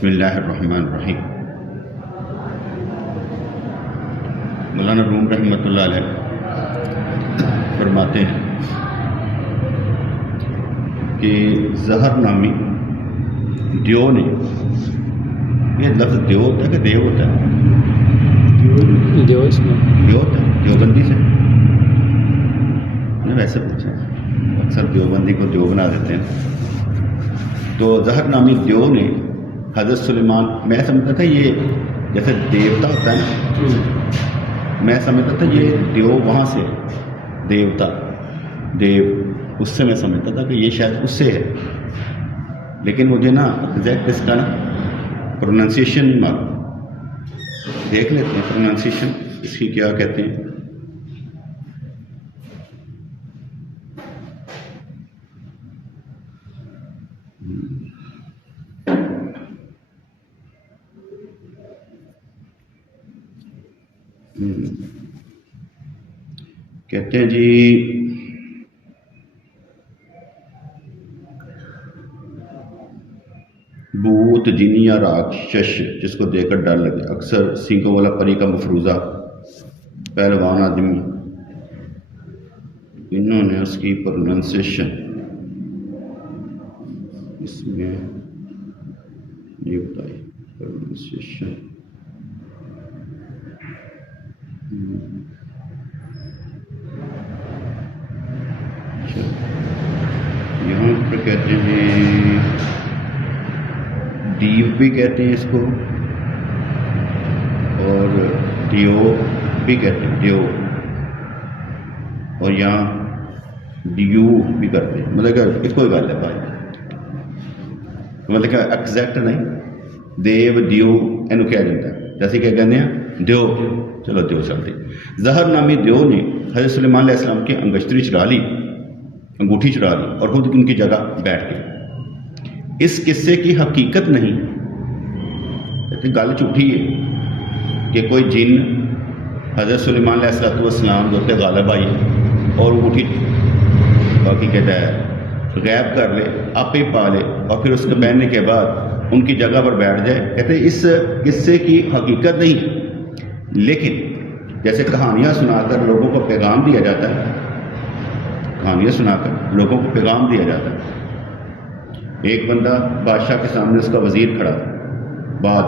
بسم اللہ الرحمن الرحیم۔ مولانا روم رحمۃ اللہ علیہ فرماتے ہیں کہ ظہر نامی دیو نے، یہ لفظ دیو ہوتا ہے کہ دیو ہوتا ہے؟ دیو ہوتا ہے، دیوبندی سے میں ویسے پوچھا، اکثر دیوبندی کو دیو بنا دیتے ہیں۔ تو ظہر نامی دیو نے حضرت سلیمان، میں سمجھتا تھا یہ جیسے دیوتا ہوتا ہے نا، میں سمجھتا تھا یہ دیو وہاں سے دیوتا دیو، اس سے میں سمجھتا تھا کہ یہ شاید اس سے ہے، لیکن مجھے نا ایگزیکٹ اس کا نا پروننسیشن دیکھ لیتے ہیں، پروننسیشن اس کی کیا کہتے ہیں۔ کہتے ہیں جی بھوت جن یا راکشش جس کو دیکھ کر ڈر لگے، اکثر سینگوں والا پری کا مفروضہ پہلوان آدمی، انہوں نے اس کی پروننسیشن اس میں یہ بتائی، پروننسیشن یہاں پر کہتے ہیں دیو بھی کہتے ہیں اس کو، اور دیو بھی کہتے ہیں، دیو، اور یہاں دیو بھی کرتے ہیں، مطلب کہ اس کوئی گل ہے بھائی، مطلب کہ ایگزیکٹ نہیں، دیو دیو اینو کہہ جاتا ہے، جیسے کہ کہتے ہیں دیو، چلو دیو چلتی۔ ظہر نامی دیو نے حضرت سلیمان علیہ السلام کی انگشتری چرا لی، انگوٹھی چرا لی، اور خود ان کی جگہ بیٹھ گئی۔ اس قصے کی حقیقت نہیں، گل جھوٹی ہے کہ کوئی جن حضرت سلیمان علیہ السلام جو تے غالب آئی اور انگوٹھی باقی کہتا ہے غائب کر لے، آپ ہی پا لے، اور پھر اس کو پہننے کے بعد ان کی جگہ پر بیٹھ جائے۔ کہتے ہیں اس قصے کی حقیقت نہیں، لیکن جیسے کہانیاں سنا کر لوگوں کو پیغام دیا جاتا ہے، کہانیاں سنا کر لوگوں کو پیغام دیا جاتا ہے۔ ایک بندہ بادشاہ کے سامنے، اس کا وزیر کھڑا بعد،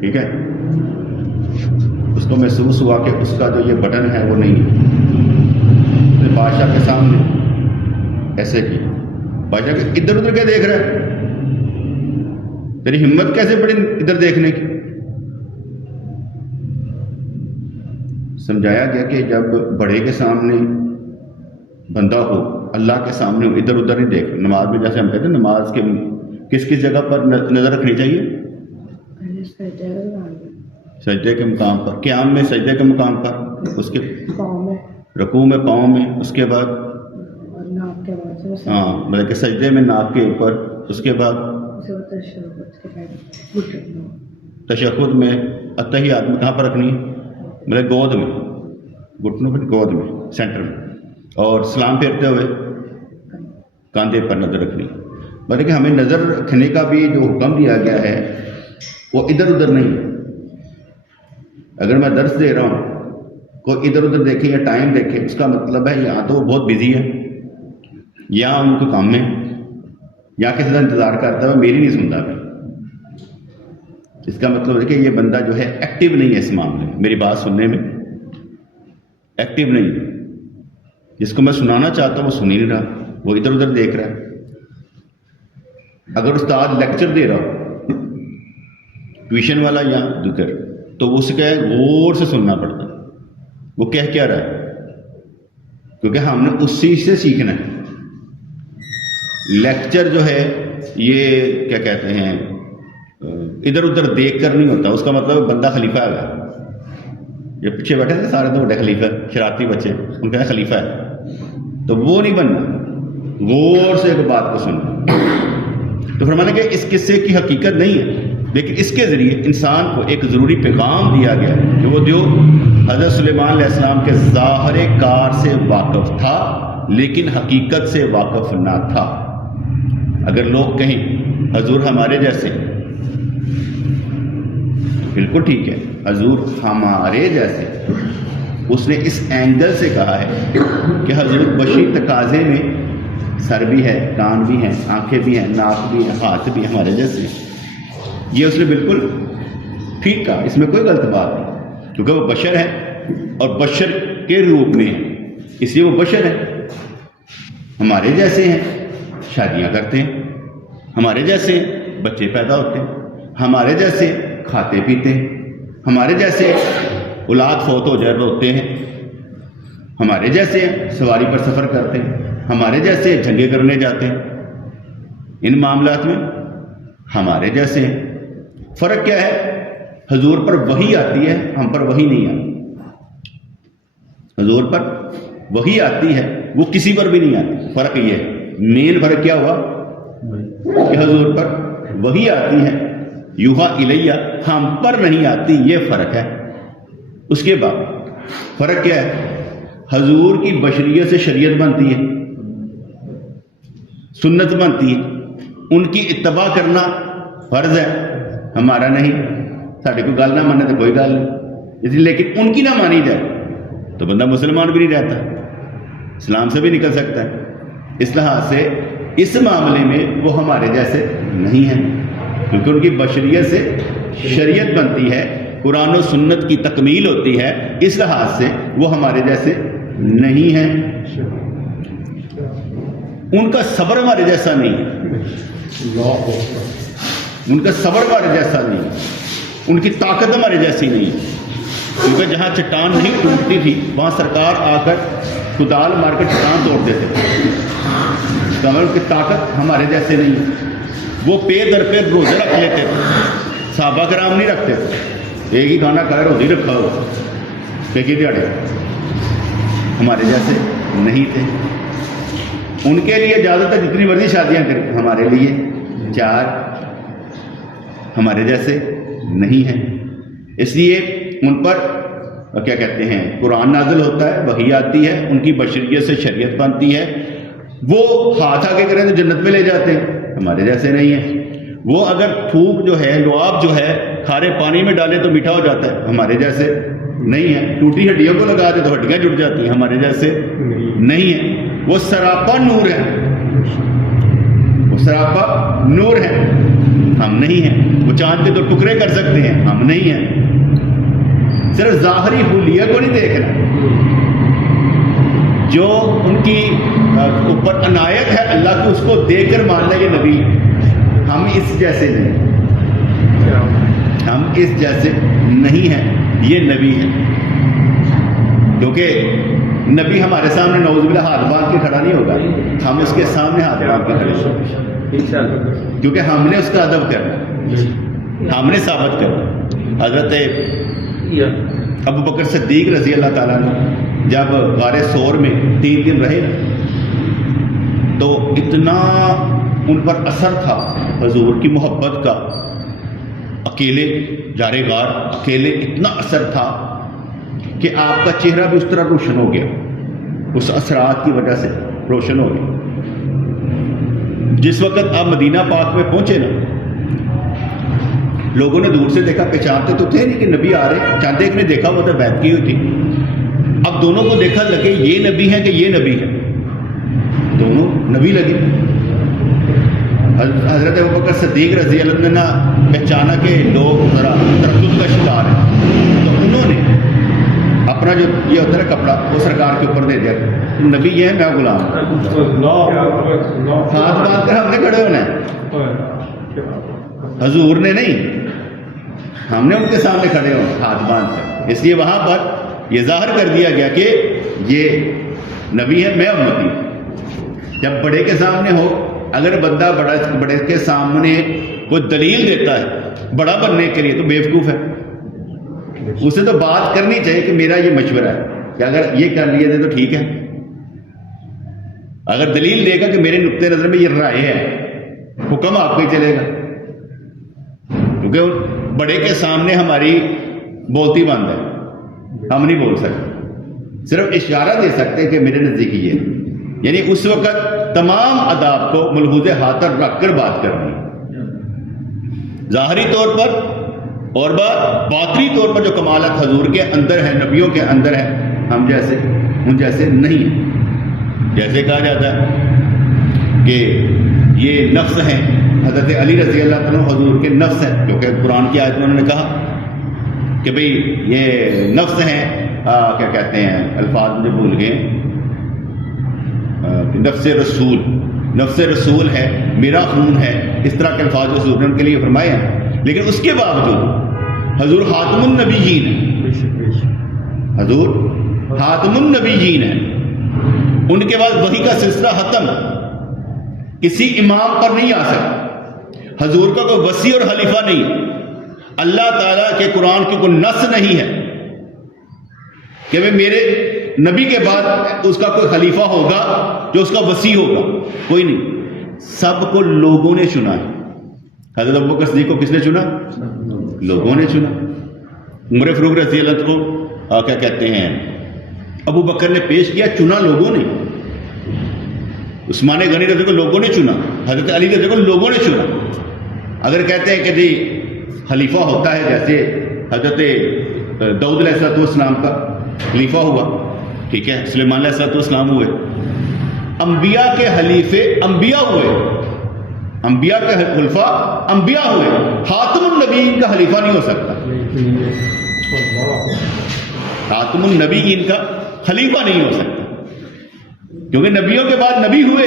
ٹھیک ہے، اس کو محسوس ہوا کہ اس کا جو یہ بٹن ہے وہ نہیں ہے، تو بادشاہ کے سامنے ایسے کی، بادشاہ کہ ادھر ادھر کیا دیکھ رہا ہے، تیری ہمت کیسے پڑی ادھر دیکھنے کی؟ سمجھایا گیا کہ جب بڑے کے سامنے بندہ ہو، اللہ کے سامنے ہو، ادھر ادھر نہیں دیکھ۔ نماز میں جیسے ہم کہتے ہیں نماز کے کس کس جگہ پر نظر رکھنی چاہیے؟ سجدے کے مقام پر، قیام میں سجدے کے مقام پر، اس کے رکوع میں پاؤں میں، اس کے بعد ہاں مطلب کہ سجدے میں ناک کے اوپر، اس کے بعد تشہد میں، اتحیات میں کہاں پر رکھنی ہے؟ مطلب گود میں، گھٹنوں پر، گود میں، سینٹر میں، اور سلام پھیرتے ہوئے کاندھے پر نظر رکھنی۔ مطلب کہ ہمیں نظر رکھنے کا بھی جو حکم دیا گیا ہے وہ ادھر ادھر نہیں ہے۔ اگر میں درس دے رہا ہوں، کوئی ادھر ادھر دیکھے یا ٹائم دیکھے، اس کا مطلب ہے یہاں تو وہ بہت بزی ہے، یا ان کو کام میں، یا کسی کا انتظار کرتا ہے، میری نہیں سنتا پھر۔ اس کا مطلب ہے کہ یہ بندہ جو ہے ایکٹیو نہیں ہے اس معاملے میں، میری بات سننے میں ایکٹیو نہیں ہے۔ جس کو میں سنانا چاہتا ہوں وہ سن ہی نہیں رہا، وہ ادھر ادھر دیکھ رہا ہے۔ اگر استاد لیکچر دے رہا ہو، ٹیوشن والا یا ذکر، تو اس کا غور سے سننا پڑتا ہے، وہ کہہ کیا رہا ہے، کیونکہ ہم نے اس چیز سے سیکھنا ہے۔ لیکچر جو ہے یہ کیا کہتے ہیں، ادھر ادھر دیکھ کر نہیں ہوتا، اس کا مطلب بندہ خلیفہ ہے۔ یہ پیچھے بیٹھے تھے سارے تو بڑے خلیفہ، شرارتی بچے، ان کا خلیفہ ہے، تو وہ نہیں بننا، غور سے ایک بات کو سننا۔ تو فرمانے کہ اس قصے کی حقیقت نہیں ہے، لیکن اس کے ذریعے انسان کو ایک ضروری پیغام دیا گیا ہے، جو وہ جو حضرت سلیمان علیہ السلام کے ظاہر کار سے واقف تھا لیکن حقیقت سے واقف نہ تھا۔ اگر لوگ کہیں حضور ہمارے جیسے ہیں، بالکل ٹھیک ہے، حضور ہمارے جیسے۔ اس نے اس اینگل سے کہا ہے کہ حضور بشری تقاضے میں سر بھی ہے، کان بھی ہیں، آنکھیں بھی ہیں، ناک بھی ہے، ہاتھ بھی ہمارے جیسے ہیں۔ یہ اس نے بالکل ٹھیک کہا، اس میں کوئی غلط بات نہیں، کیونکہ وہ بشر ہے اور بشر کے روپ میں ہے، اس لیے وہ بشر ہے، ہمارے جیسے ہیں، شادیاں کرتے ہیں، ہمارے جیسے بچے پیدا ہوتے ہیں، ہمارے جیسے کھاتے پیتے ہیں، ہمارے جیسے اولاد فوت ہو جائے روتے ہیں، ہمارے جیسے سواری پر سفر کرتے ہیں، ہمارے جیسے جنگیں کرنے جاتے ہیں، ان معاملات میں ہمارے جیسے ہیں۔ فرق کیا ہے؟ حضور پر وحی آتی ہے، ہم پر وحی نہیں آتی۔ حضور پر وحی آتی ہے، وہ کسی پر بھی نہیں آتی۔ فرق یہ ہے، مین فرق کیا ہوا کہ حضور پر وحی آتی ہے، یوحا الیہ، ہم پر نہیں آتی، یہ فرق ہے۔ اس کے بعد فرق کیا ہے؟ حضور کی بشریت سے شریعت بنتی ہے، سنت بنتی ہے، ان کی اتباع کرنا فرض ہے، ہمارا نہیں۔ ساڑھے کو گل نہ مانے تو کوئی گل نہیں، اس لیے لیکن ان کی نہ مانی جائے تو بندہ مسلمان بھی نہیں رہتا، اسلام سے بھی نکل سکتا ہے۔ اس لحاظ سے اس معاملے میں وہ ہمارے جیسے نہیں ہیں، کیونکہ ان کی بشریت سے شریعت بنتی ہے، قرآن و سنت کی تکمیل ہوتی ہے، اس لحاظ سے وہ ہمارے جیسے نہیں ہیں۔ ان کا صبر ہمارے جیسا نہیں ہے، ان کا صبر ہمارے جیسا نہیں ہے، ان کی طاقت ہمارے جیسی نہیں ہے، کیونکہ جہاں چٹان نہیں ٹوٹتی تھی وہاں سرکار آ کر کدال مار کر چٹان توڑتے تھے، ان کی طاقت ہمارے جیسے نہیں ہے۔ وہ پیر در پیر روزے رکھ لیتے تھے، صحابہ کرام نہیں رکھتے تھے، ایک ہی کھانا کھائے روزی رکھا ہو کہ دیہڑے، ہمارے جیسے نہیں تھے۔ ان کے لیے اجازت ہے جتنی مرضی شادیاں کریں، ہمارے لیے 4، ہمارے جیسے نہیں ہیں۔ اس لیے ان پر کیا کہتے ہیں، قرآن نازل ہوتا ہے، وحی آتی ہے، ان کی بشریت سے شریعت بنتی ہے، وہ ہاتھ آگے کریں تو جنت میں لے جاتے ہیں، ہمارے جیسے نہیں ہیں۔ وہ اگر تھوک جو ہے، لعاب جو ہے، کھارے پانی میں ڈالے تو میٹھا ہو جاتا ہے، ہمارے جیسے نہیں ہے۔ ٹوٹی ہڈیوں کو لگا دے تو ہڈیاں جڑ جاتی ہیں، ہمارے جیسے نہیں ہیں۔ وہ سراپا نور ہے، وہ سراپا نور ہے، ہم نہیں ہیں۔ وہ چاند کے تو ٹکڑے کر سکتے ہیں، ہم نہیں ہیں۔ صرف ظاہری حلیہ کو نہیں دیکھنا، جو ان کی اوپر عنایت ہے اللہ کی، اس کو دیکھ کر ماننا یہ نبی۔ ہم اس جیسے نہیں، ہم اس جیسے نہیں ہیں، یہ نبی ہے۔ کیونکہ نبی ہمارے سامنے نعوذ باللہ ہاتھ باندھ کے کھڑا نہیں ہوگا، ہم اس کے سامنے ہاتھ باندھ کے کھڑے ہوں، کیونکہ ہم نے اس کا ادب کرنا، ہم نے ثابت کرنا۔ حضرت ابو بکر صدیق رضی اللہ تعالیٰ نے جب غار ثور میں 3 دن رہے تو اتنا ان پر اثر تھا حضور کی محبت کا، اکیلے جارے غار، اکیلے اتنا اثر تھا کہ آپ کا چہرہ بھی اس طرح روشن ہو گیا، اس اثرات کی وجہ سے روشن ہو گیا۔ جس وقت آپ مدینہ پاک میں پہنچے نا، لوگوں نے دور سے دیکھا، پہچانتے تو تھے نہیں کہ نبی آ رہے، چاند ایک نے دیکھا ہوا تھا، بیعت کی ہوئی تھی۔ اب دونوں کو دیکھا لگے یہ نبی ہے کہ یہ نبی ہے، دونوں نبی لگے۔ حضرت ابوبکر صدیق رضی اللہ عنہ نے پہچانا کہ لوگ ذرا تردد کا شکار ہیں، تو انہوں نے اپنا جو یہ ہوتا ہے کپڑا وہ سرکار کے اوپر دے دیا، نبی یہ ہے، میں غلام، ہاتھ باندھ کر ہم نے کھڑے ہونا ہے، حضور نے نہیں، ہم نے ان کے سامنے کھڑے ہو ہاتھ باندھ کر۔ اس لیے وہاں پر یہ ظاہر کر دیا گیا کہ یہ نبی ہے، میں امتی۔ جب بڑے کے سامنے ہو، اگر بندہ بڑے کے سامنے کوئی دلیل دیتا ہے بڑا بننے کے لیے تو بیوقوف ہے، اسے تو بات کرنی چاہیے کہ میرا یہ مشورہ ہے کہ اگر یہ کر لیے تھے تو ٹھیک ہے۔ اگر دلیل دے گا کہ میرے نقطۂ نظر میں یہ رائے ہے، حکم آپ کو ہی چلے گا، کیونکہ بڑے کے سامنے ہماری بولتی بند ہے، ہم نہیں بول سکتے، صرف اشارہ دے سکتے کہ میرے نزدیک یہ ہے، یعنی اس وقت تمام آداب کو ملحوظ خاطر رکھ کر بات کرنی، ظاہری طور پر اور باطنی طور پر جو کمالات حضور کے اندر ہیں، نبیوں کے اندر ہیں، ہم جیسے ان جیسے نہیں ہیں۔ جیسے کہا جاتا ہے کہ یہ نفس ہیں، حضرت علی رضی اللہ عنہ حضور کے نفس ہیں، کیونکہ قرآن کی آیت میں انہوں نے کہا کہ بھئی یہ نفس ہیں، کیا کہتے ہیں، الفاظ مجھے بھول گئے، نفس رسول ہے، میرا خون ہے، اس طرح کے الفاظ حضور نے ان کے لیے فرمائے ہیں۔ لیکن اس کے باوجود حضور خاتم النبیین ہیں، حضور خاتم النبیین ہیں، ان کے بعد وحی کا سلسلہ ختم، کسی امام پر نہیں آ سکتا، حضور کا کوئی وصی اور خلیفہ نہیں، اللہ تعالیٰ کے قرآن کی کوئی نص نہیں ہے کہ میرے نبی کے بعد اس کا کوئی خلیفہ ہوگا جو اس کا وصی ہوگا، کوئی نہیں، سب کو لوگوں نے چنا ہے۔ حضرت ابوبکر صدیق کو کس نے چنا؟ لوگوں نے چنا۔ عمر فاروق رضی اللہ کو کیا کہتے ہیں، ابو بکر نے پیش کیا، چنا لوگوں نے، عثمان غنی رضی کو لوگوں نے چنا، حضرت علی رضی کو لوگوں نے چنا۔ اگر کہتے ہیں کہ جی خلیفہ ہوتا ہے، جیسے حضرت داؤد علیہ السلام کا خلیفہ ہوا، ٹھیک ہے، سلیمان علیہ السلام ہوئے، انبیاء کے خلیفے انبیاء ہوئے، انبیاء کے خلفاء انبیاء ہوئے، خاتم النبیین کا خلیفہ نہیں ہو سکتا، خاتم النبیین کا خلیفہ نہیں ہو سکتا، کیونکہ نبیوں کے بعد نبی ہوئے،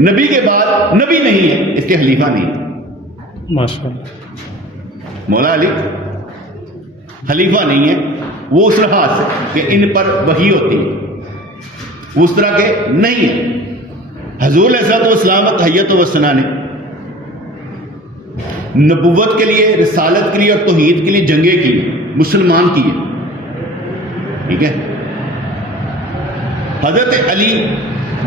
نبی کے بعد نبی نہیں ہے، اس کے خلیفہ نہیں ہے۔ ماشاءاللہ مولا علی خلیفہ نہیں ہے، وہ اس لحاظ سے کہ ان پر وحی ہوتی ہے، اس طرح کے نہیں ہے۔ حضور علیہ السلام تحیت و ثنا نے نبوت کے لیے، رسالت کے لیے اور توحید کے لیے جنگیں کی، مسلمان کیے، ٹھیک ہے۔ حضرت علی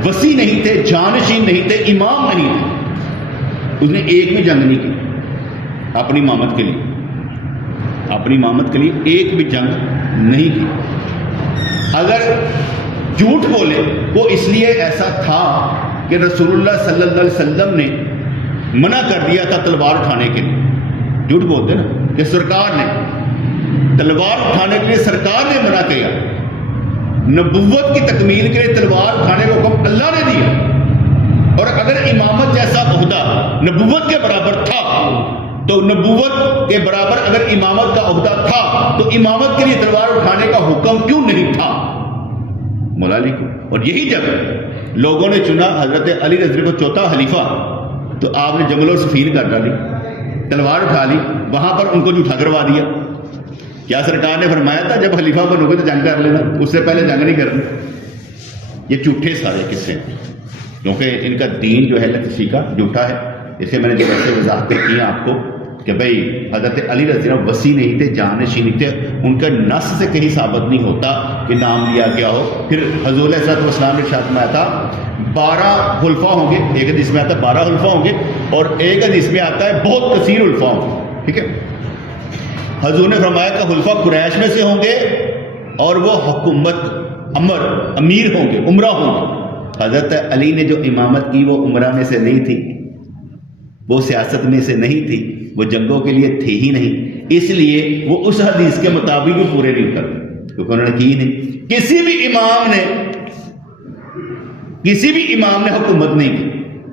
وصی نہیں تھے، جانشین نہیں تھے، امام نہیں تھے، اس نے ایک بھی جنگ نہیں کی اپنی امامت کے لیے، اپنی امامت کے لیے ایک بھی جنگ نہیں کی۔ اگر جھوٹ بولے وہ اس لیے ایسا تھا کہ رسول اللہ صلی اللہ علیہ وسلم نے منع کر دیا تھا تلوار اٹھانے کے لیے، جھوٹ بولتے نا کہ سرکار نے تلوار اٹھانے کے لیے سرکار نے منع کیا، نبوت کی تکمیل کے لیے تلوار اٹھانے کا حکم اللہ نے دیا، اور اگر امامت جیسا عہدہ نبوت کے برابر تھا تو نبوت کے برابر اگر امامت کا عہدہ تھا تو امامت کے لیے تلوار اٹھانے کا حکم کیوں نہیں تھا مولا علی کو؟ اور یہی جب لوگوں نے چنا حضرت علی رضی کو چوتھا خلیفہ، تو آپ نے جمل اور صفین کر ڈالی، تلوار اٹھا لی، وہاں پر ان کو جھوٹا کروا دیا۔ کیا سرکار نے فرمایا تھا جب خلیفہ بنو گے تو جنگ کر لینا، اس سے پہلے جنگ نہیں کرنی؟ یہ جھوٹے سارے قصے ہیں، کیونکہ ان کا دین جو ہے لطفی کا جھوٹا ہے۔ اسے میں نے جو ایسے وضاحتیں کی آپ کو کہ بھئی حضرت علی رضی اللہ وصی نہیں تھے، جانشین نہیں تھے، ان کا نص سے کہیں ثابت نہیں ہوتا کہ نام لیا گیا ہو۔ پھر حضور علیہ السلام نے ارشاد فرمایا تھا 12 خلفاء ہوں گے، ایک حدیث میں آتا ہے 12 خلفاء ہوں گے، اور ایک حدیث میں آتا ہے بہت کثیر خلفاء ہوں گے، ٹھیک ہے۔ حضور نے فرمایا کہ خلفاء قریش میں سے ہوں گے اور وہ حکومت امیر ہوں گے، عمرہ ہوں گے۔ حضرت علی نے جو امامت کی وہ عمرہ میں سے نہیں تھی، وہ سیاست میں سے نہیں تھی، وہ جنگوں کے لیے تھی ہی نہیں، اس لیے وہ اس حدیث کے مطابق بھی پورے نہیں اترتے، کیونکہ انہوں نے کی نہیں۔ کسی بھی امام نے حکومت نہیں کی،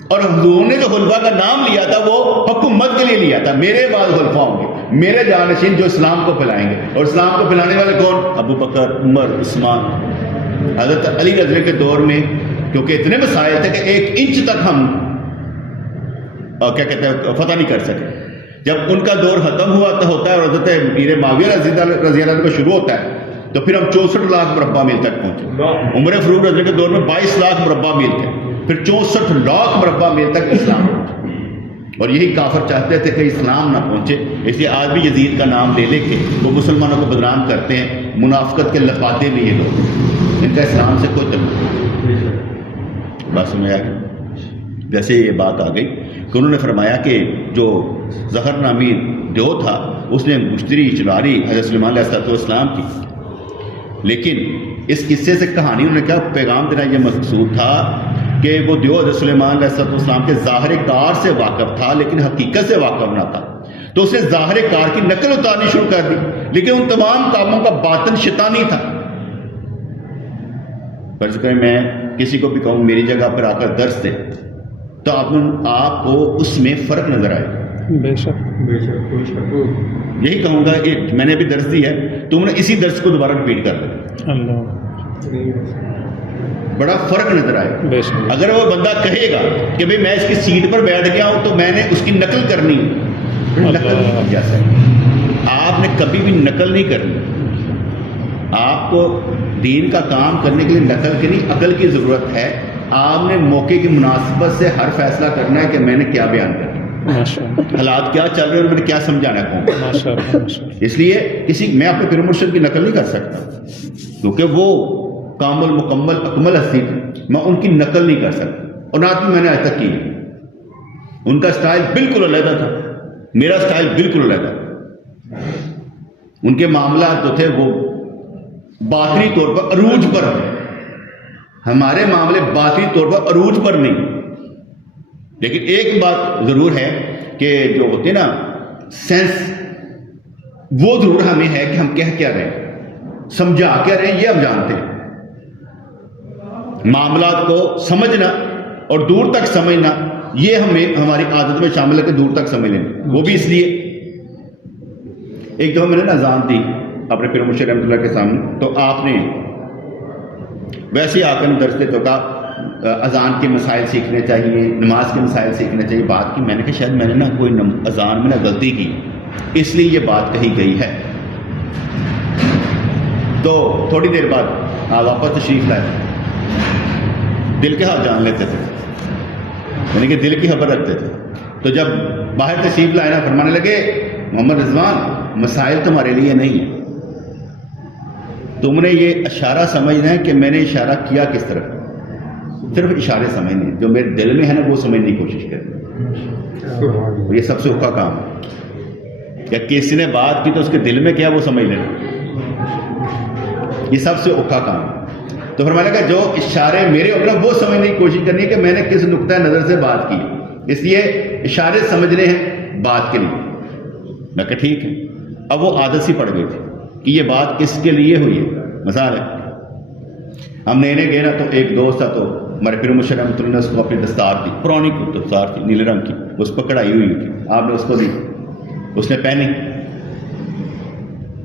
اور حضور نے جو خلفاء کا نام لیا تھا وہ حکومت کے لیے لیا تھا، میرے بعد خلفاء ہوں گے، میرے جانشین جو اسلام کو پھیلائیں گے، اور اسلام کو پھیلانے والے کون؟ ابو بکر، عمر، عثمان۔ حضرت علی رضی کے دور میں کیونکہ اتنے مسائل تھے کہ 1 انچ تک ہم کیا کہتے ہیں فتح نہیں کر سکے۔ جب ان کا دور ختم ہوا تو ہوتا ہے اور حضرت امیر معاویہ رضی اللہ عنہ کا شروع ہوتا ہے تو پھر ہم 64 لاکھ مربع میل تک پہنچے۔ عمر فاروق رضی کے دور میں 22 لاکھ مربع میل تھے، پھر 64 لاکھ مربع میل تک اسلام پہنچا، اور یہی کافر چاہتے تھے کہ اسلام نہ پہنچے، اس لیے آج بھی یزید کا نام لے لے کے وہ مسلمانوں کو بدنام کرتے ہیں، منافقت کے لپاتے بھی یہ لوگ، ان کا اسلام سے کوئی تعلق نہیں۔ بات سمجھ آ گئی؟ جیسے یہ بات آ گئی کہ انہوں نے فرمایا کہ جو ظہر نامی جو تھا اس نے مشتری چلاری حضرت سلیمان علیہ السلام کی، لیکن اس قصے سے کہانی انہوں نے کیا پیغام دینا یہ مقصود تھا کہ وہ دیو حضرت سلیمان علیہ السلام کے ظاہر کار سے واقف تھا لیکن حقیقت سے واقف نہ تھا۔ تو اس نے ظاہر کار کی نقل اتارنی شروع کر دی، لیکن ان تمام کاموں کا باطن شیطانی تھا۔ فرض کریں میں کسی کو بھی کہوں میری جگہ پر آ کر درس دے، تو آپ کو اس میں فرق نظر آئے گا۔ بے شک کوئی شک نہیں۔ یہی کہوں گا کہ میں نے ابھی درس دی ہے، تم نے اسی درس کو دوبارہ رپیٹ کر دیا، اللہ بڑا فرق نظر آئے گا۔ بے شک اگر وہ بندہ کہے گا کہ بھئی میں اس کی سیٹ پر بیٹھ گیا ہوں تو میں نے اس کی نقل کرنی، نقل نہیں کی جا سکتی۔ آپ نے کبھی بھی نقل نہیں کرنی۔ آپ کو دین کا کام کرنے کے لیے نقل کی نہیں، عقل کی ضرورت ہے۔ آپ نے موقع کی مناسبت سے ہر فیصلہ کرنا ہے کہ میں نے کیا بیان کرنا، ماشاء اللہ حالات کیا چل رہے ہیں اور میں نے کیا سمجھانا ہے قوم کو۔ ماشاء اللہ ماشاء اللہ۔ اس لیے میں اپنے پیر مرشد کی نقل نہیں کر سکتا، کیونکہ وہ کامل مکمل اکمل ہستی تھی، میں ان کی نقل نہیں کر سکتا، اور نہ بھی میں نے آج تک کی۔ ان کا سٹائل بالکل علیحدہ تھا، میرا سٹائل بالکل علیحدہ۔ ان کے معاملات جو تھے وہ باطنی طور پر عروج پر تھے، ہمارے معاملے باطنی طور پر عروج پر نہیں۔ لیکن ایک بات ضرور ہے کہ جو ہوتے ہیں نا سینس، وہ ضرور ہمیں ہے کہ ہم کہہ کیا رہے ہیں، سمجھا کیا رہے ہیں، یہ ہم جانتے ہیں۔ معاملات کو سمجھنا اور دور تک سمجھنا، یہ ہمیں ہماری عادت میں شامل ہے کہ دور تک سمجھ لینا۔ وہ بھی اس لیے ایک دفعہ میں نے اذان دی اپنے پیر مرشد رحمۃ اللہ کے سامنے، تو آپ نے ویسے ہی آ کر درس دے تو کہا اذان کے مسائل سیکھنے چاہیے، نماز کے مسائل سیکھنے چاہیے۔ بات کی میں نے کہا شاید میں نے نا کوئی اذان میں نا غلطی کی، اس لیے یہ بات کہی گئی ہے۔ تو تھوڑی دیر بعد آپ واپس تشریف لائے، دل کے حال جان لیتے تھے، یعنی کہ دل کی خبر رکھتے تھے۔ تو جب باہر تشریف لائے نا، فرمانے لگے محمد رضوان مسائل تمہارے لیے نہیں ہے، تم نے یہ اشارہ سمجھنا ہے کہ میں نے اشارہ کیا کس طرف، صرف اشارے سمجھنے، جو میرے دل میں ہے نا وہ سمجھنے کی کوشش کریں۔ یہ سب سے اوکھا کام ہے، یا کسی نے بات کی تو اس کے دل میں کیا وہ سمجھ لینا، یہ سب سے اوکھا کام ہے۔ تو فرمانے لگا جو اشارے میرے ہوگا وہ سمجھنے کی کوشش کرنی ہے کہ میں نے کس نقطۂ نظر سے بات کی، اس لیے اشارے سمجھنے ہیں بات کے لیے۔ میں کہا ٹھیک ہے۔ اب وہ عادت سی پڑ گئی تھی کہ یہ بات کس کے لیے ہوئی ہے۔ مثال ہے ہم نئے گئے نا، تو ایک دوست تھا، تو ہمارے پیر مرشد رحمۃ اللہ نے اس کو اپنی دستار دی، پرانی دستار تھی نیلے رنگ کی، اس پر کڑھائی ہوئی تھی، آپ نے اس کو دی، اس نے پہنی۔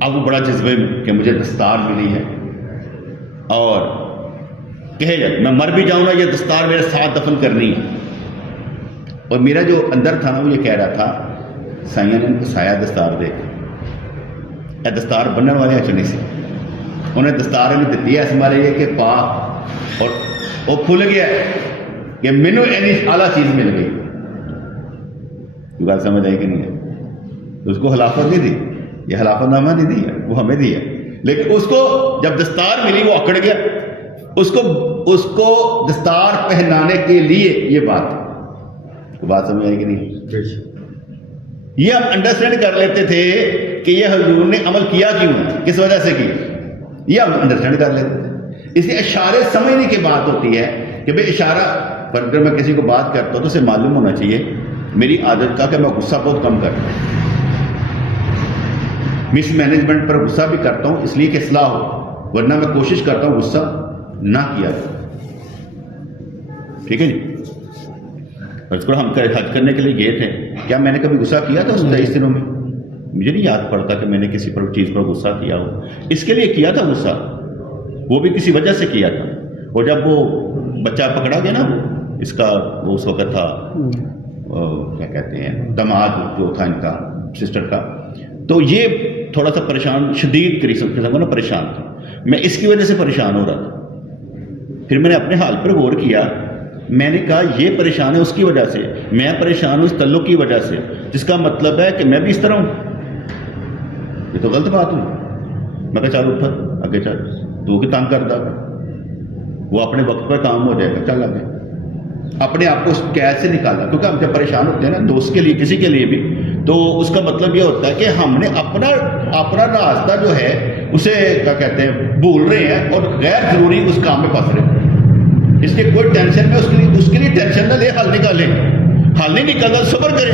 اب وہ بڑا جذبے میں کہ مجھے دستار ملی ہے، اور کہے جا میں مر بھی جاؤں نا یہ دستار میرے ساتھ دفن کرنی ہے۔ اور میرا جو اندر تھا نا وہ یہ کہہ رہا تھا سائیاں نے ان کو سایہ دستار دے، اے دستار بننے والے چلی سی، انہیں دستار نے دیتی ہے اس مارے یہ کہ پا، اور وہ کھل گیا کہ مینو اینی اعلیٰ چیز مل گئی۔ بات سمجھ آئی کہ نہیں ہے؟ اس کو خلافت نہیں دی، یہ خلافت نامہ نہیں دی ہے، وہ ہمیں دی ہے، لیکن اس کو جب دستار ملی وہ اکڑ گیا، اس کو دستار پہنانے کے لیے یہ بات سمجھ آئی کہ نہیں؟ یہ ہم انڈرسٹینڈ کر لیتے تھے کہ یہ حضور نے عمل کیا کیوں ہے، کس وجہ سے کی، یہ ہم انڈرسٹینڈ کر لیتے تھے۔ اس لیے اشارے سمجھنے کی بات ہوتی ہے کہ بھئی اشارہ پر اگر میں کسی کو بات کرتا ہوں تو اسے معلوم ہونا چاہیے میری عادت کا کہ میں غصہ بہت کم کرتا ہوں، مس مینجمنٹ پر غصہ بھی کرتا ہوں اس لیے کہ اصلاح ہو، ورنہ میں کوشش کرتا ہوں غصہ نہ کیا جائے۔ ٹھیک ہے جی؟ اس کو ہم حج کرنے کے لیے گئے تھے، کیا میں نے کبھی غصہ کیا تھا اس 23 دنوں میں؟ مجھے نہیں یاد پڑتا کہ میں نے کسی پر چیز پر غصہ کیا ہو۔ اس کے لیے کیا تھا غصہ، وہ بھی کسی وجہ سے کیا تھا۔ اور جب وہ بچہ پکڑا گیا نا، اس کا وہ اس وقت تھا کیا کہتے ہیں داماد جو تھا ان کا سسٹر کا، تو یہ تھوڑا سا پریشان، شدید قسم کا نا پریشان تھا، میں اس کی وجہ سے پریشان ہو رہا تھا۔ پھر میں نے اپنے حال پر غور کیا، میں نے کہا یہ پریشان ہے اس کی وجہ سے، میں پریشان ہوں اس تعلق کی وجہ سے، جس کا مطلب ہے کہ میں بھی اس طرح ہوں، یہ تو غلط بات ہوئی۔ میں کہا چل اٹھا آگے چل، تو کہ تنگ کر دا، وہ اپنے وقت پر کام ہو جائے گا، چل آگے، اپنے آپ کو اس قید سے نکالنا۔ کیونکہ ہم جب پریشان ہوتے ہیں نا دوست کے لیے کسی کے لیے بھی، تو اس کا مطلب یہ ہوتا ہے کہ ہم نے اپنا راستہ جو ہے اسے کیا کہتے ہیں بھول رہے ہیں، اور غیر ضروری اس کام میں پھنس رہے ہیں۔ اس کے کوئی ٹینشن میں اس کے لیے ٹینشن نہ لے، حل نکالے، حل نہیں نکالتا صبر کرے،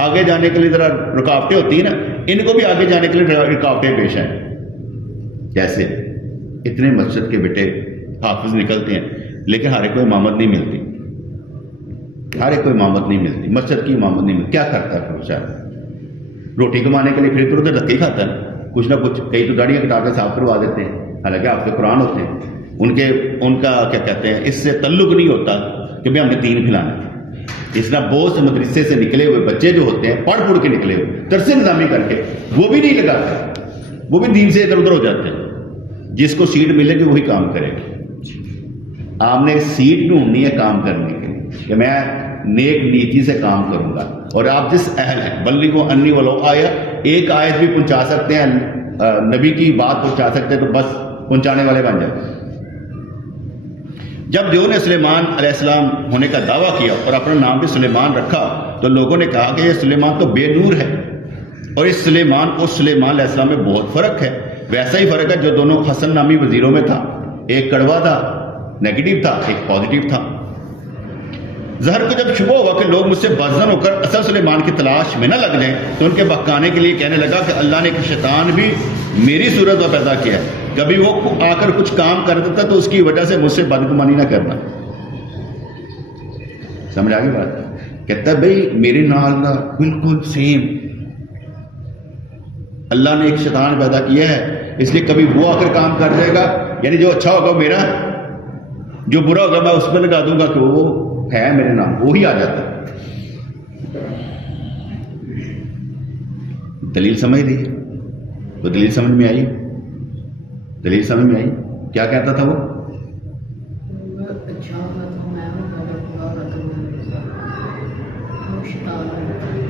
آگے جانے کے لیے ذرا رکاوٹیں ہوتی ہیں نا، ان کو بھی آگے جانے کے لیے رکاوٹیں پیش آئیں. جیسے اتنے مسجد کے بیٹے حافظ نکلتے ہیں لیکن ہر ایک کو امامت نہیں ملتی، ہر ایک کو امامت نہیں ملتی، مسجد کی امامت نہیں ملتی. کیا کرتا ہے بیچارہ؟ روٹی کمانے کے لیے پھر ادھر ادھر دھکے کھاتا ہے کچھ نہ کچھ. کئی تو داڑیاں کٹا کے صاف کروا دیتے ہیں، حالانکہ آپ سے قرآن ہوتے ہیں. ان کا کیا کہتے ہیں، اس سے تعلق نہیں ہوتا کہ بھائی ہم نے دین پھیلانا ہے. اس طرح بہت سے مدرسے سے نکلے ہوئے بچے جو ہوتے ہیں پڑھ پڑھ کے نکلے ہوئے ترس نظامی کر کے، وہ بھی نہیں لگاتے، وہ بھی دین سے ادھر ادھر ہو جاتے ہیں. جس کو سیٹ ملے گی وہی کام کرے گا. آپ نے سیٹ ڈھونڈنی ہے کام کرنے کے لیے کہ میں نیک نیتی سے کام کروں گا. اور آپ جس اہل ہیں بلغوا انی ولو آیا، ایک آیت بھی پہنچا سکتے ہیں، نبی کی بات پہنچا سکتے ہیں تو بس پہنچانے والے بن جاتے. جب دیو نے سلیمان علیہ السلام ہونے کا دعویٰ کیا اور اپنا نام بھی سلیمان رکھا تو لوگوں نے کہا کہ یہ سلیمان تو بے نور ہے، اور اس سلیمان اور سلیمان علیہ السلام میں بہت فرق ہے. ویسا ہی فرق ہے جو دونوں حسن نامی وزیروں میں تھا، ایک کڑوا تھا نیگیٹو تھا، ایک پازیٹیو تھا. ظہر کو جب شبہ ہوا کہ لوگ مجھ سے بازن ہو کر اصل سلیمان کی تلاش میں نہ لگ جائیں تو ان کے بہکانے کے لیے کہنے لگا کہ اللہ نے ایک شیطان بھی میری صورت میں پیدا کیا ہے، کبھی وہ آ کر کچھ کام کر دیتا تو اس کی وجہ سے مجھ سے بدگمانی نہ کرنا. سمجھ آ گئی بات؟ کہتا ہے بھائی میرے نال کا بالکل سیم اللہ نے ایک شیطان پیدا کیا ہے، اس لیے کبھی وہ آ کر کام کر جائے گا، یعنی جو اچھا ہوگا میرا، جو برا ہوگا میں اس پہ لگا دوں گا کہ وہ ہے میرے نام، وہی آ جاتا ہے. دلیل سمجھ رہی ہے تو دلیل سمجھ میں آئی، دلیل سمجھ میں آئی. کیا کہتا تھا وہ؟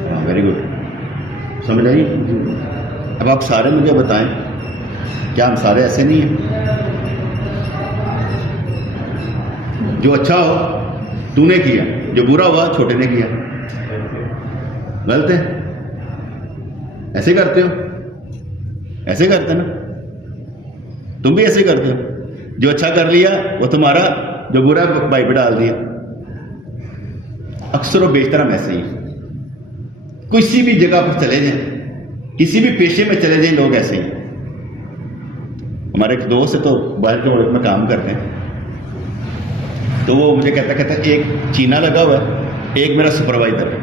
ہاں ویری گڈ، سمجھ آئی. اب آپ سارے مجھے بتائیں کیا ہم سارے ایسے نہیں ہیں؟ جو اچھا ہو تو نے کیا، جو برا ہوا چھوٹے نے کیا. غلط ہے؟ ایسے کرتے ہو؟ ایسے کرتے نا، تم بھی ایسے کرتے ہو. جو اچھا کر لیا وہ تمہارا، جو برا بائی پہ ڈال دیا. اکثر و بیشتر ہم ایسے ہی، کسی بھی جگہ پر چلے جائیں، کسی بھی پیشے میں چلے جائیں، لوگ ایسے ہی. ہمارے ایک دوست ہے تو باہر کے ملک میں کام کرتے ہیں، تو وہ مجھے کہتا ایک چینا لگا ہوا ہے، ایک میرا سپروائزر ہے،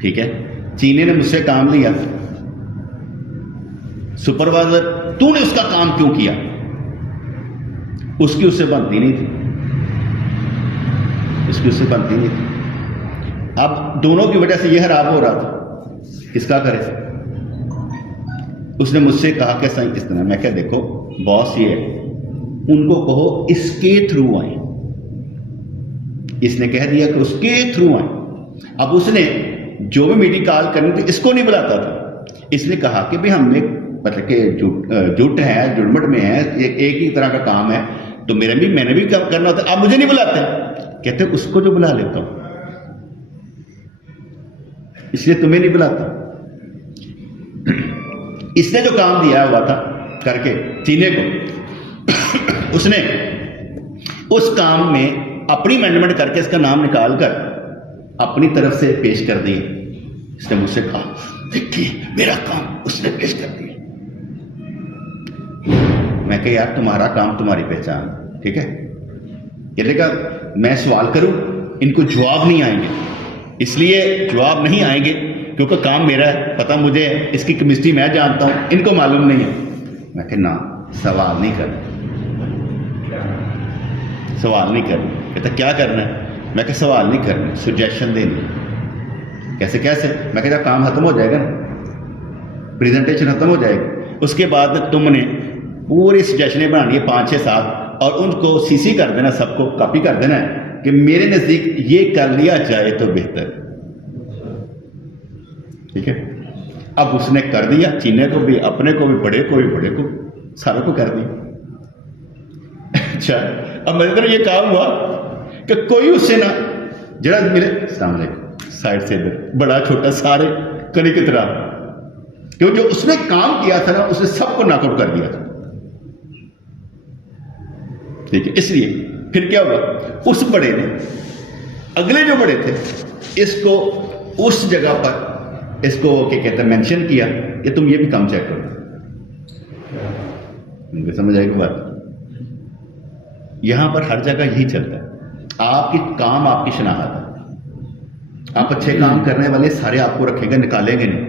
ٹھیک ہے. چینے نے مجھ سے کام لیا، سپروائزر تو نے اس کا کام کیوں کیا؟ اس کی اس سے بنتی نہیں تھی، اس کی اس سے بنتی نہیں تھی. اب دونوں کی وجہ سے یہ خراب ہو رہا تھا، کس کا کرے؟ اس نے مجھ سے کہا کہ صحیح کس طرح؟ میں کہا دیکھو باس یہ ہے، ان کو کہو اس کے تھرو آئیں. اس نے کہہ دیا کہ اس کے تھرو آئیں. اب اس نے جو بھی میٹنگ کال کرنی تھی اس کو نہیں بلاتا تھا. اس نے کہا کہ بھائی ہم نے مطلب کہ جٹ ہے، جڑمٹ میں ہے، ایک ہی طرح کا کام ہے، تو میں نے بھی کرنا ہوتا ہے، آپ مجھے نہیں بلاتے. کہتے اس کو جو بلا لیتا ہوں، اس لیے تمہیں نہیں بلاتا. اس نے جو کام دیا ہوا تھا کر کے چینے کو، اس نے اس کام میں اپنی امینڈمنٹ کر کے اس کا نام نکال کر اپنی طرف سے پیش کر دی. اس نے مجھ سے کہا دیکھیے میرا کام اس نے پیش کر دیا. میں کہ یار تمہارا کام تمہاری پہچان، ٹھیک ہے. یہ دیکھا میں سوال کروں ان کو جواب نہیں آئیں گے، اس لیے جواب نہیں آئیں گے کیونکہ کام میرا ہے، پتہ مجھے اس کی کیمسٹری میں جانتا ہوں، ان کو معلوم نہیں ہے. میں کہ نہ سوال نہیں کرنا، سوال نہیں کرنا. کہتا کیا کرنا ہے؟ میں کہ سوال نہیں کرنا، سجیشن دینی. کیسے کیسے؟ میں کہ جب کام ختم ہو جائے گا نا، پریزنٹیشن ختم ہو جائے گی، اس کے بعد تم نے پوری سجیشنیں بنانی ہے 5-6-7 اور ان کو سی سی کر دینا، سب کو کاپی کر دینا ہے کہ میرے نزدیک یہ کر لیا جائے تو بہتر. ٹھیک ہے. اب اس نے کر دیا، چینے کو بھی، اپنے کو بھی، بڑے کو بھی، بڑے کو، ساروں کو کر دیا. اچھا اب میری طرح یہ کام ہوا کہ کوئی اس سے نہ جڑا میرے السلام علیکم سائڈ سے ادھر بڑا چھوٹا سارے کنی کی طرح، کیوں جو اس نے کام کیا تھا نا اس نے سب کو ناک آؤٹ کر دیا تھا. ٹھیک ہے. اس لیے پھر کیا ہوا، اس بڑے نے اگلے جو بڑے تھے اس کو اس جگہ پر اس کو کیا کہتے ہیں مینشن کیا کہ تم یہ بھی کام چیک کرو. ان کو سمجھ آئے گی بات. یہاں پر ہر جگہ یہی چلتا ہے. آپ کی کام آپ کی شناخت ہے. آپ اچھے کام کرنے والے سارے آپ کو رکھیں گے, نکالیں گے نہیں.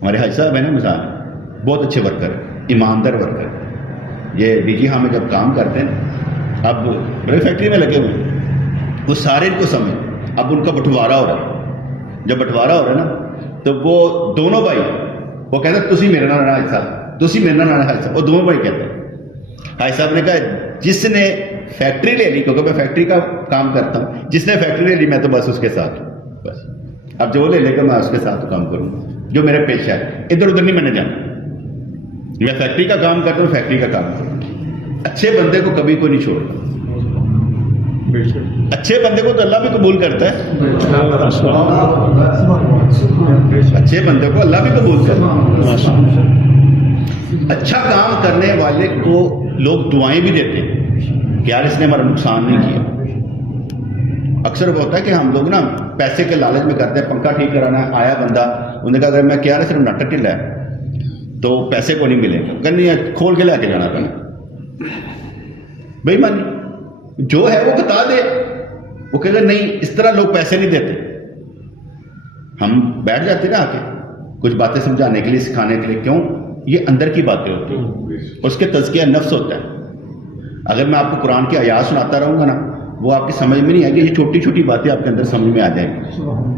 ہمارے حاج صاحب ہیں نا مثال, بہت اچھے ورکر ہیں, ایماندار ورکر. یہ ڈی جی ہاں میں جب کام کرتے ہیں, اب بڑے فیکٹری میں لگے ہوئے ہیں, وہ سارے ان کو سمجھ. اب ان کا بٹوارا ہو رہا ہے. جب بٹوارا ہو رہا ہے نا تو وہ دونوں بھائی وہ کہتے ہیں تسی میرے نال حاج صاحب, تسی میرے نال حاج صاحب. وہ دونوں بھائی کہتے ہیں. حاج صاحب نے کہا جس نے فیکٹری لے لی, کیونکہ میں فیکٹری کا کام کرتا ہوں, جس نے فیکٹری لے لی میں تو بس اس کے ساتھ ہوں. بس اب جو وہ لے لے گا میں اس کے ساتھ کام کروں گا, جو میرے پیشہ ہے. ادھر ادھر نہیں میں نے جانا. میں فیکٹری کا کام کرتا ہوں, فیکٹری کا کام کرتا ہوں. اچھے بندے کو کبھی کوئی نہیں چھوڑتا. اچھے بندے کو تو اللہ بھی قبول کرتا ہے. اچھے بندے کو اللہ بھی قبول کرتا ہے. اچھا کام کرنے والے کو لوگ دعائیں بھی دیتے ہیں کہ یار اس نے ہمارا نقصان نہیں کیا. اکثر ہوتا ہے کہ ہم لوگ نا پیسے کے لالچ میں کرتے ہیں. پنکھا ٹھیک کرانا آیا بندہ, انہوں نے کہا اگر میں کیا رہا صرف نٹ ٹل ہے تو پیسے کو نہیں ملیں گے, کرنی ہے کھول کے لے کے جانا پڑنا. بھائی مانی جو ہے وہ بتا دے. وہ کہے گا نہیں اس طرح لوگ پیسے نہیں دیتے. ہم بیٹھ جاتے نا آ کے کچھ باتیں سمجھانے کے لیے, سکھانے کے لیے. کیوں؟ یہ اندر کی باتیں ہوتی ہیں, اس کے تزکیہ نفس ہوتا ہے. اگر میں آپ کو قرآن کی آیات سناتا رہوں گا نا وہ آپ کی سمجھ میں نہیں آئے گی. یہ چھوٹی چھوٹی باتیں آپ کے اندر سمجھ میں آ جائیں گی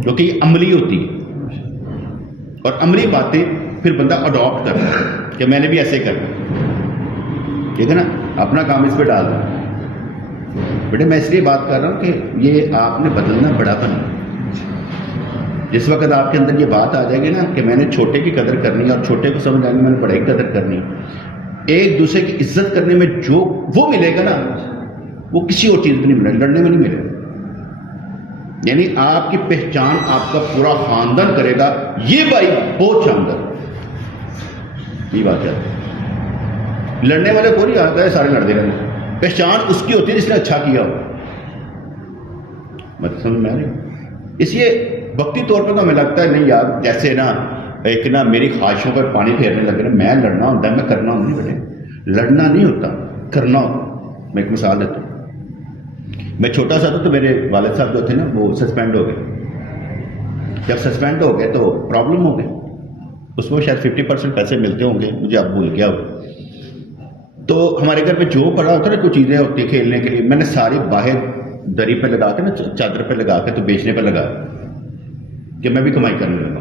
کیونکہ یہ عملی ہوتی ہے. اور عملی باتیں پھر بندہ اڈاپٹ کرتا ہے کہ میں نے بھی ایسے کرنا. ٹھیک ہے نا, اپنا کام اس پہ ڈال دیں. بیٹے میں اس لیے بات کر رہا ہوں کہ یہ آپ نے بدلنا بڑا بنا. جس وقت آپ کے اندر یہ بات آ جائے گی نا کہ میں نے چھوٹے کی قدر کرنی ہے اور چھوٹے کو سمجھ آئے گی میں نے بڑے کی قدر کرنی ہے, ایک دوسرے کی عزت کرنے میں جو وہ ملے گا نا وہ کسی اور چیز میں نہیں ملے گا, لڑنے میں نہیں ملے گا. یعنی آپ کی پہچان آپ کا پورا خاندان کرے گا یہ بھائی بہت شاندار. یہ بات ہے. لڑنے والے کو نہیں آتا ہے سارے لڑتے رہنے. پہچان اس کی ہوتی ہے جس نے اچھا کیا ہو. مطلب سمجھ میں آ رہی. اس لیے وقتی طور پر تو ہمیں لگتا ہے نہیں یار جیسے نا ایک نا میری خواہشوں پر پانی پھیرنے لگے نا, میں لڑنا ہوتا ہے, میں کرنا ہوں. نہیں بیٹے لڑنا نہیں ہوتا, کرنا ہوتا. میں ایک مثال دیتا ہوں. میں چھوٹا سا تھا تو میرے والد صاحب جو تھے نا وہ سسپینڈ ہو گئے. جب سسپینڈ ہو گئے تو پرابلم ہو گئی. اس میں شاید 50% پیسے ملتے ہوں گے, مجھے اب بھول گیا. تو ہمارے گھر پہ جو پڑا ہوتا ہے نا کچھ چیزیں ہوتی ہیں کھیلنے کے لیے, میں نے ساری باہر دری پہ لگا کے نا چادر پہ لگا کے تو بیچنے پہ لگا کہ میں بھی کمائی کرنے لگا.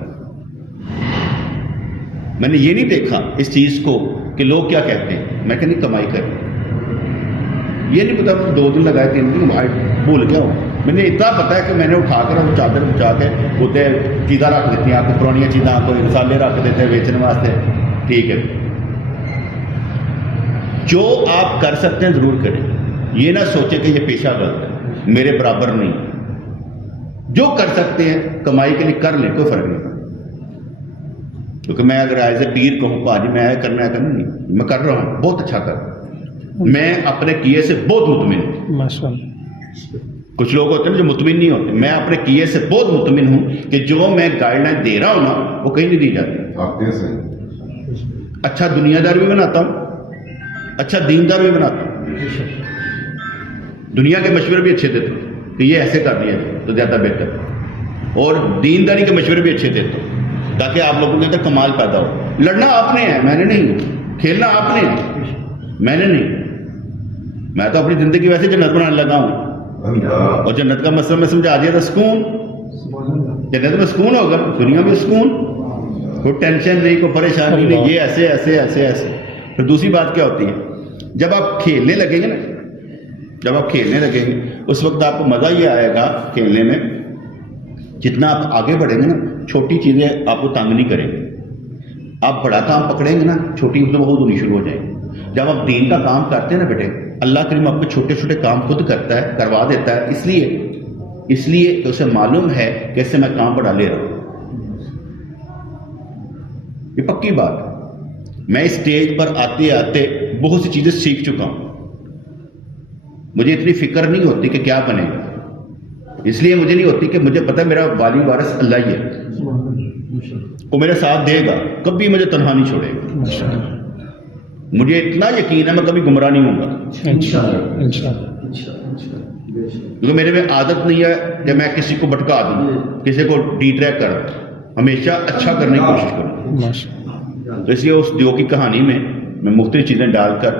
میں نے یہ نہیں دیکھا اس چیز کو کہ لوگ کیا کہتے ہیں, میں کہ نہیں کمائی کر. یہ نہیں پتا 2 دن لگائے 3 دن بھول گیا ہوں. میں نے اتنا پتا ہے کہ میں نے اٹھا کر چادر بچا کے ہوتے چیزاں رکھ دیتی ہیں, آپ کو پرانی چیزاں کوئی مسالے رکھ دیتے ہیں بیچنے واسطے. ٹھیک ہے, جو آپ کر سکتے ہیں ضرور کریں. یہ نہ سوچیں کہ یہ پیشہ غلط ہے, میرے برابر نہیں. جو کر سکتے ہیں کمائی کے لیے کر لیں, کوئی فرق نہیں. کیونکہ میں اگر ایز اے پیر کہوں پاجی میں کرنا ہے کرنا نہیں, میں کر رہا ہوں, بہت اچھا کر رہا ہوں. میں اپنے کیے سے بہت مطمئن ہوں. کچھ لوگ ہوتے ہیں جو مطمئن نہیں ہوتے. میں اپنے کیے سے بہت مطمئن ہوں کہ جو میں گائیڈ لائن دے رہا ہوں نا وہ کہیں نہیں دی جاتی. اچھا دنیا دار بھی بناتا ہوں, اچھا دیندار بھی بناتا ہوں. دنیا کے مشورے بھی اچھے دیتا ہوں کہ یہ ایسے کر دیا تو زیادہ بہتر, اور دینداری کے مشورے بھی اچھے دیتا ہوں تاکہ آپ لوگوں کے اندر کمال پیدا ہو. لڑنا آپ نے ہے, میں نے نہیں. کھیلنا آپ نے ہے, میں نے نہیں. میں تو اپنی زندگی ویسے جنت بنانے لگا ہوں, اور جنت کا مسئلہ میں سمجھا دیا تھا. سکون, جنت میں سکون ہوگا, دنیا میں سکون, کوئی ٹینشن نہیں, کوئی پریشانی نہیں. یہ ایسے ایسے ایسے ایسے. پھر دوسری بات کیا ہوتی ہے, جب آپ کھیلنے لگیں گے نا, جب آپ کھیلنے لگیں گے اس وقت آپ کو مزہ یہ آئے گا کھیلنے میں. جتنا آپ آگے بڑھیں گے نا چھوٹی چیزیں آپ کو تنگ نہیں کریں گے. آپ بڑا کام پکڑیں گے نا چھوٹی تو بہت ہونی شروع ہو جائیں گے. جب آپ دین کا کام کرتے ہیں نا بیٹے, اللہ کریم آپ کو چھوٹے چھوٹے کام خود کرتا ہے, کروا دیتا ہے. اس لیے کہ اسے معلوم ہے کہ اس سے میں کام بڑھا لے رہا ہوں. یہ پکی بات ہے. میں اس اسٹیج پر آتے آتے بہت سی چیزیں سیکھ چکا ہوں. مجھے اتنی فکر نہیں ہوتی کہ کیا بنے گا. اس لیے مجھے نہیں ہوتی کہ مجھے پتہ ہے میرا والی وارث اللہ ہی ہے، وہ میرے ساتھ دے گا، کبھی مجھے تنہا نہیں چھوڑے گا. ماشاء اللہ. مجھے اتنا یقین ہے میں کبھی گمراہ نہیں ہوں گا، انشاءاللہ انشاءاللہ. کیونکہ میرے میں عادت نہیں ہے کہ میں کسی کو بھٹکا دوں، کسی کو ڈی ٹریک کر دوں، ہمیشہ اچھا کرنے کی کوشش کروں. ماشاء اللہ. تو اس لیے اس دیو کی کہانی میں مختلف چیزیں ڈال کر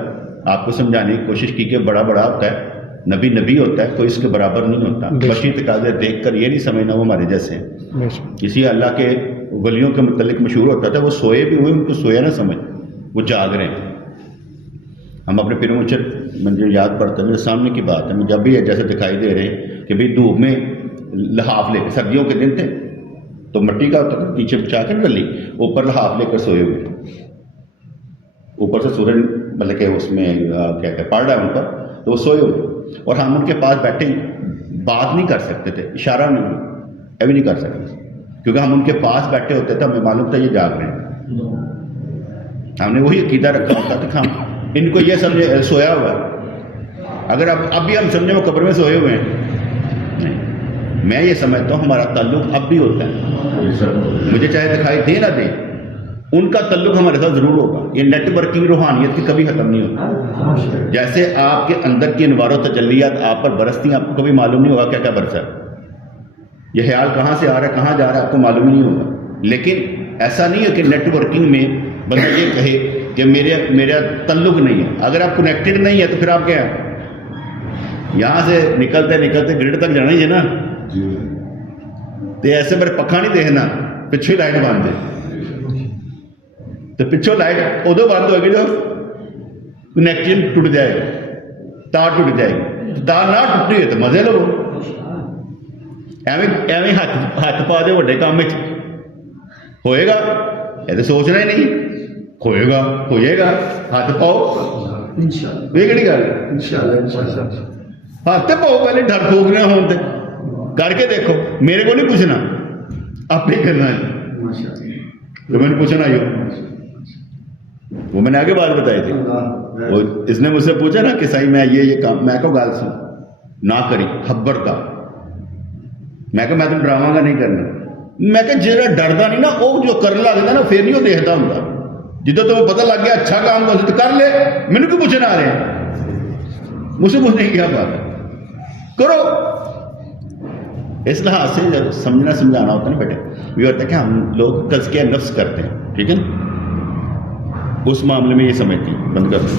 آپ کو سمجھانے کی کوشش کی کہ بڑا بڑا ہوتا ہے، نبی نبی ہوتا ہے، کوئی اس کے برابر نہیں ہوتا. بشری تقاضے دیکھ کر یہ نہیں سمجھنا وہ ہمارے جیسے ہیں. بے شک. کسی اللہ کے ولیوں کے متعلق مشہور ہوتا تھا وہ سوئے بھی ہوئے، ان کو سویا نہ سمجھ، وہ جاگ رہے ہیں. ہم اپنے پیر مرشد مجھے یاد پڑتا ہے، میرے سامنے کی بات ہے، جب بھی جیسے دکھائی دے رہے کہ بھئی دھوپ میں لحاف لے کے، سردیوں کے دن تھے تو مٹی کا ہوتا تھا، پیچھے بچا کر ڈلی، اوپر لحاف لے کر سوئے ہوئے، اوپر سے سورج مطلب کہ اس میں کیا کہتے ہیں پڑ رہا ہے ان پر، تو وہ سوئے ہوئے، اور ہم ان کے پاس بیٹھے بات نہیں کر سکتے تھے، اشارہ نہیں بھی نہیں کر سکتے، کیونکہ ہم ان کے پاس بیٹھے ہوتے تھے، ہمیں معلوم تھا یہ جاگ رہے ہیں. ہم نے وہی عقیدہ رکھا ہوتا تھا کہ ہم ان کو یہ سمجھے سویا ہوا ہے، اگر اب بھی ہم سمجھیں وہ قبر میں سوئے ہوئے ہیں. نہیں، میں یہ سمجھتا ہوں ہمارا تعلق اب بھی ہوتا ہے، مجھے چاہے دکھائی دے نہ دے، ان کا تعلق ہمارے ساتھ ضرور ہوگا. یہ نیٹ ورکنگ روحانیت کی کبھی ختم نہیں ہوتی. جیسے آپ کے اندر کی انوار و تجلیات آپ پر برستی ہیں، آپ کو کبھی معلوم نہیں ہوگا کیا کیا برسا ہے، یہ خیال کہاں سے آ رہا ہے کہاں جا رہا ہے آپ کو معلوم نہیں ہوگا. لیکن ایسا نہیں ہے کہ نیٹ ورکنگ میں بندہ یہ کہے کہ میرا تعلق نہیں ہے. اگر آپ کنیکٹڈ نہیں ہے تو پھر آپ کیا ہے، یہاں سے نکلتے نکلتے گرڈ تک جانا ہی ہے نا. تو ایسے پر پکھا نہیں دیکھنا، پچھو لائٹ باندھ دے، تو پچھو لائٹ ادو بند ہوگی جو کنیکشن ٹوٹ جائے گا، تار ٹوٹ جائے گی. تار نہ ٹوٹی ہے تو مزے لو، ایویں ہاتھ پا دے وڈے کام میں ہوئے گا، یہ تو سوچنا ہی نہیں، ہوئے گا ہو جائے گا، ہاتھ پاؤ. یہ کہڑی گل، ہاتھ پاؤ، پہلے ڈر پھونکنے ہون تے کر کے دیکھو. میرے کو نہیں پوچھنا، آپ ہی کرنا ہے. تو میں نے پوچھنا ہی وہ میں نے آگے بات بتائی تھی. وہ اس نے مجھ سے پوچھا نا کہ صحیح میں یہ کام، میں کہو گل سن نہ کری خبردار، میں کہ میں تم ڈراواں گا نہیں کرنا. میں کہ جہاں ڈردا نہیں نا وہ جو کرنے لگتا نا پھر نہیں وہ دیکھتا ہوں. جدو تمہیں پتہ لگ گیا اچھا کام کر تو کر لے، مینوں کیوں پوچھنا آ رہے ہیں، مجھ سے پوچھنے کی کیا بات ہے، کرو. اس لحاظ سے جب سمجھنا سمجھانا ہوتا ہے نا بیٹے، یہ ہوتا ہے کہ ہم لوگ تزکیہ نفس کرتے ہیں، ٹھیک ہے نا، اس معاملے میں یہ سمجھتی ہیں. بند کر دیں.